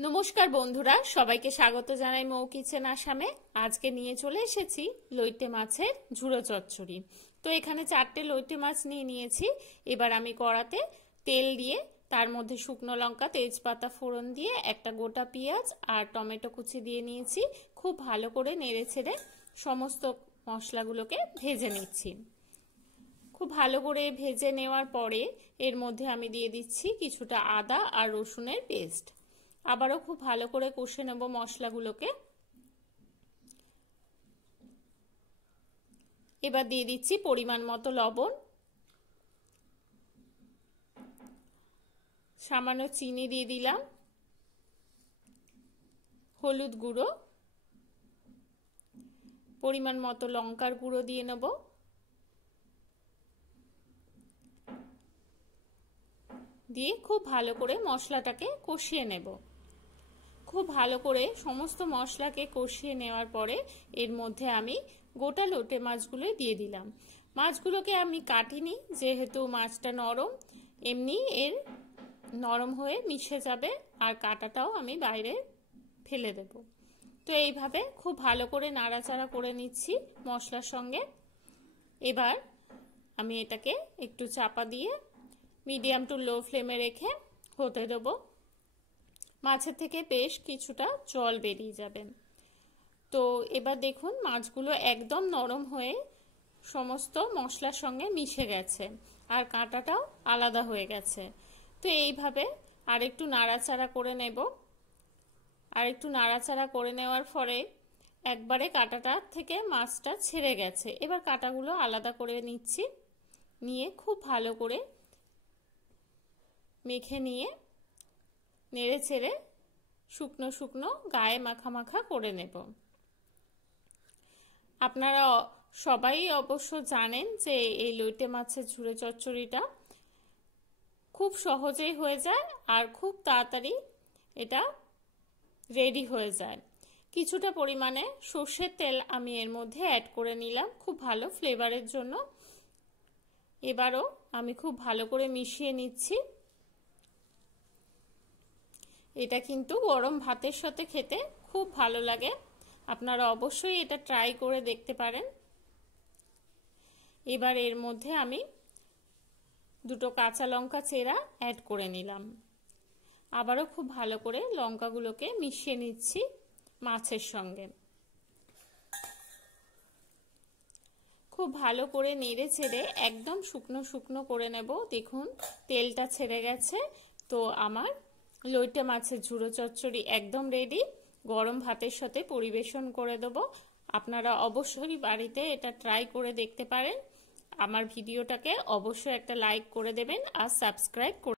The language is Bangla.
নমস্কার বন্ধুরা, সবাইকে স্বাগত জানাই মৌ কিচেন আসামে। আজকে নিয়ে চলে এসেছি লইটে মাছের ঝুড়ো চচ্চড়ি। তো এখানে 4টে লইটে মাছ নিয়ে নিয়েছি। এবার আমি কড়াতে তেল দিয়ে তার মধ্যে শুকনো লঙ্কা, তেজপাতা ফোড়ন দিয়ে একটা গোটা পেঁয়াজ আর টমেটো কুচি দিয়ে নিয়েছি। খুব ভালো করে নেড়ে ছেড়ে সমস্ত মশলাগুলোকে ভেজে নিচ্ছি। খুব ভালো করে ভেজে নেওয়ার পরে এর মধ্যে আমি দিয়ে দিচ্ছি কিছুটা আদা আর রসুনের পেস্ট। আবারও খুব ভালো করে কষে নেব মশলাগুলোকে। এবার দিয়ে দিচ্ছি পরিমাণ মতো লবণ, সামান্য চিনি দিয়ে দিলাম, হলুদ গুঁড়ো, পরিমাণ মতো লঙ্কার গুঁড়ো দিয়ে নেব, দিয়ে খুব ভালো করে মশলাটাকে কষিয়ে নেব। খুব ভালো করে সমস্ত মশলাকে কষিয়ে নেওয়ার পরে এর মধ্যে আমি গোটা লোটে মাছগুলো দিয়ে দিলাম। মাছগুলোকে আমি কাটিনি, যেহেতু মাছটা নরম, এমনি এর নরম হয়ে মিশে যাবে আর কাঁটাটাও আমি বাইরে ফেলে দেব। তো এইভাবে খুব ভালো করে নাড়াচাড়া করে নিচ্ছি মশলার সঙ্গে। এবার আমি এটাকে একটু চাপা দিয়ে মিডিয়াম টু লো ফ্লেমে রেখে হতে দেবো। মাছের থেকে বেশ কিছুটা জল বেরিয়ে যাবে। তো এবার দেখুন মাছগুলো একদম নরম হয়ে সমস্ত মশলার সঙ্গে মিশে গেছে আর কাঁটাটাও আলাদা হয়ে গেছে। তো এইভাবে আরেকটু নাড়াচাড়া করে নেব। আরেকটু নাড়াচাড়া করে নেওয়ার পরে একবারে কাঁটাটা থেকে মাছটা ছেড়ে গেছে। এবার কাঁটাগুলো আলাদা করে নিচ্ছি, নিয়ে খুব ভালো করে মেখে নিয়ে নেড়ে ছেড়ে শুকনো শুকনো গায়ে মাখা মাখা করে নেব। আপনারা সবাই অবশ্য জানেন যে এই লইটে মাছের ঝুড়ো চচ্চড়িটা খুব সহজেই হয়ে যায় আর খুব তাড়াতাড়ি এটা রেডি হয়ে যায়। কিছুটা পরিমাণে সর্ষের তেল আমি এর মধ্যে অ্যাড করে নিলাম খুব ভালো ফ্লেভারের জন্য। এবারও আমি খুব ভালো করে মিশিয়ে নিচ্ছি। এটা কিন্তু গরম ভাতের সাথে খেতে খুব ভালো লাগে, আপনারা অবশ্যই এটা ট্রাই করে দেখতে পারেন। এবার এর মধ্যে আমি দুটো কাঁচা লঙ্কা চেরা অ্যাড করে নিলাম। আবারও খুব ভালো করে লঙ্কাগুলোকে মিশিয়ে নিচ্ছি মাছের সঙ্গে। খুব ভালো করে নেড়ে ছেড়ে একদম শুকনো শুকনো করে নেব। দেখুন তেলটা ছেড়ে গেছে। তো আমার লইটে মাছের ঝুড়ো চচ্চড়ি একদম রেডি। গরম ভাতের সাথে পরিবেশন করে দেব। আপনারা অবশ্যই বাড়িতে এটা ট্রাই করে দেখতে পারেন। আমার ভিডিওটাকে অবশ্যই একটা লাইক করে দেবেন আর সাবস্ক্রাইব করে